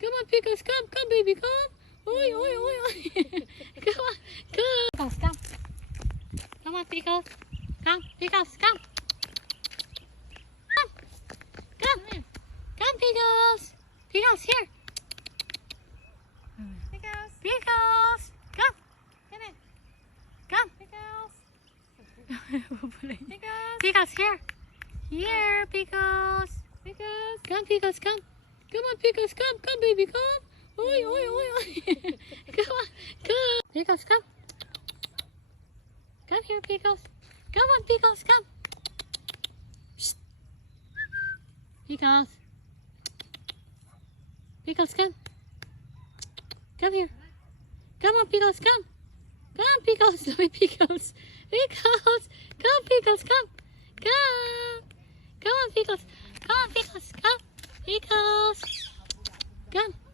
Come on, Pickles. Come, baby, come. Oi, oi, oi, oi. Come on, come. Pickles, come. Come on, Pickles. Come, Pickles, come. Come. Come, Pickles. Pickles, here. Pickles. Pickles. Come. Come in. Come. Pickles. Pickles. Pickles. Pickles, here. Here, Pickles. Pickles. Come, Pickles, come. Come on, Pickles, come. Come, baby, come. Oi, oi, oi, oi. Come on, come. Pickles, come. Come here, Pickles. Come on, Pickles, come. Psst. Pickles. Pickles, come. Come here. Come on, Pickles, come. Come, Pickles. Pickles. Pickles. Come, Pickles, come. Come. Come on, Pickles. Come on, Pickles. Come. Pickles. Come.